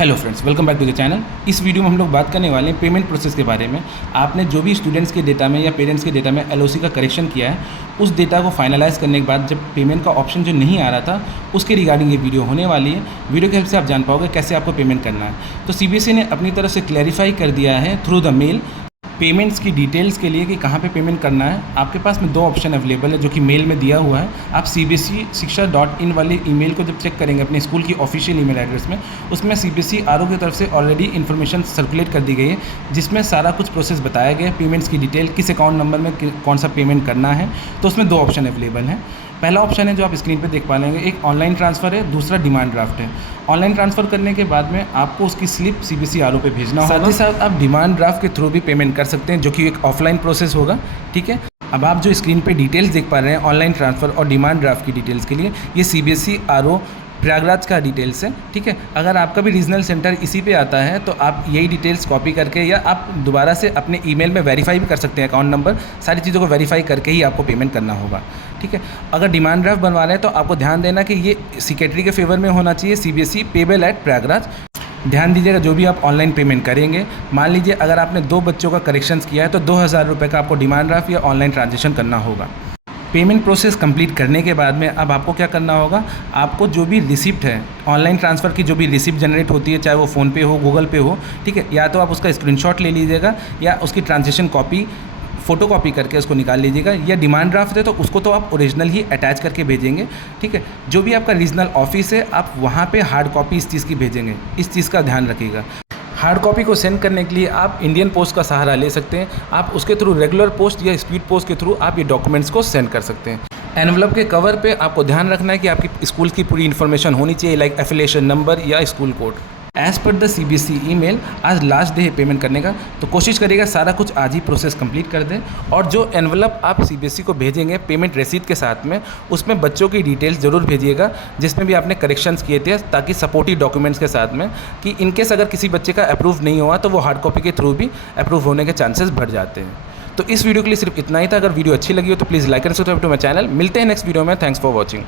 Hello friends, welcome back to the channel. इस video में हम लोग बात करने वाले हैं पेमेंट प्रोसेस के बारे में। आपने जो भी स्टूडेंट्स के डेटा में या पेरेंट्स के डेटा में एलओसी का करेक्शन किया है, उस डेटा को फाइनलाइज करने के बाद जब पेमेंट का ऑप्शन जो नहीं आ रहा था, उसके रिगार्डिंग ये वीडियो होने वाली है। वीडियो के हेल्प से आप जान पाओगे कैसे आपको पेमेंट करना है। तो सीबीएसई ने अपनी तरफ से क्लैरिफाई कर दिया है थ्रू द मेल पेमेंट्स की डिटेल्स के लिए कि कहाँ पे पेमेंट करना है। आपके पास में दो ऑप्शन अवेलेबल है जो कि मेल में दिया हुआ है। आप cbseशिक्षा.in वाले ईमेल को जब चेक करेंगे अपने स्कूल की ऑफिशियल ईमेल एड्रेस में, उसमें सीबीएसई आरओ की तरफ से ऑलरेडी इन्फॉर्मेशन सर्कुलेट कर दी गई है, जिसमें सारा कुछ प्रोसेस बताया गया है। पेमेंट्स की डिटेल, किस अकाउंट नंबर में कौन सा पेमेंट करना है। तो उसमें दो ऑप्शन अवेलेबल हैं। पहला ऑप्शन है जो आप स्क्रीन पे देख पा लेंगे, एक ऑनलाइन ट्रांसफ़र है, दूसरा डिमांड ड्राफ्ट है। ऑनलाइन ट्रांसफ़र करने के बाद में आपको उसकी स्लिप सीबीएसई आरओ पे भेजना होगा। साथ ही साथ आप डिमांड ड्राफ्ट के थ्रू भी पेमेंट कर सकते हैं, जो कि एक ऑफलाइन प्रोसेस होगा। ठीक है, अब आप जो स्क्रीन पे डिटेल्स देख पा रहे हैं ऑनलाइन ट्रांसफ़र और डिमांड ड्राफ्ट की डिटेल्स के लिए, ये सीबीएसई आरओ प्रयागराज का डिटेल्स है। ठीक है, अगर आपका भी रीजनल सेंटर इसी पे आता है तो आप यही डिटेल्स कॉपी करके या आप दोबारा से अपने ईमेल में वेरीफाई भी कर सकते हैं। अकाउंट नंबर, सारी चीज़ों को वेरीफाई करके ही आपको पेमेंट करना होगा। ठीक है, अगर डिमांड ड्राफ्ट बनवा रहे हैं तो आपको ध्यान देना कि ये सेक्रेटरी के फेवर में होना चाहिए, सीबीएसई पेबल एट प्रयागराज। ध्यान दीजिएगा जो भी आप ऑनलाइन पेमेंट करेंगे, मान लीजिए अगर आपने 2 बच्चों का करेक्शंस किया है तो 2000 रुपये का आपको डिमांड ड्राफ्ट या ऑनलाइन ट्रांजेक्शन करना होगा। पेमेंट प्रोसेस कंप्लीट करने के बाद में अब आपको क्या करना होगा, आपको जो भी रिसिप्ट है ऑनलाइन ट्रांसफ़र की, जो भी रिसिप्ट जनरेट होती है, चाहे वो फ़ोनपे हो, गूगल पे हो, ठीक है, या तो आप उसका स्क्रीनशॉट ले लीजिएगा या उसकी ट्रांजेक्शन कॉपी फ़ोटो कॉपी करके उसको निकाल लीजिएगा, या डिमांड ड्राफ्ट है तो उसको तो आप ओरिजिनल ही अटैच करके भेजेंगे। ठीक है, जो भी आपका रीजनल ऑफिस है आप वहाँ पे हार्ड कॉपी इस चीज़ की भेजेंगे, इस चीज़ का ध्यान रखिएगा। हार्ड कॉपी को सेंड करने के लिए आप इंडियन पोस्ट का सहारा ले सकते हैं। आप उसके थ्रू रेगुलर पोस्ट या स्पीड पोस्ट के थ्रू आप ये डॉक्यूमेंट्स को सेंड कर सकते हैं। एनवलप के कवर पे आपको ध्यान रखना है कि आपकी स्कूल की पूरी इन्फॉर्मेशन होनी चाहिए, लाइक एफिलिएशन नंबर या school code. As per the CBSE email आज लास्ट डे है पेमेंट करने का, तो कोशिश करिएगा सारा कुछ आज ही प्रोसेस कंप्लीट कर दें। और जो एनवलप आप सीबीएसई को भेजेंगे पेमेंट रसीद के साथ में, उसमें बच्चों की डिटेल्स ज़रूर भेजिएगा जिसमें भी आपने करेक्शंस किए थे, ताकि सपोर्टिव डॉक्यूमेंट्स के साथ में, कि इनकेस अगर किसी बच्चे का अप्रूव नहीं हुआ तो वो हार्ड कॉपी के थ्रू भी अप्रूव होने के चांसेस बढ़ जाते हैं। तो इस वीडियो के लिए सिर्फ इतना ही था। अगर वीडियो अच्छी लगी हो तो please like and subscribe to my channel. मिलते हैं नेक्स्ट वीडियो में। Thanks for watching.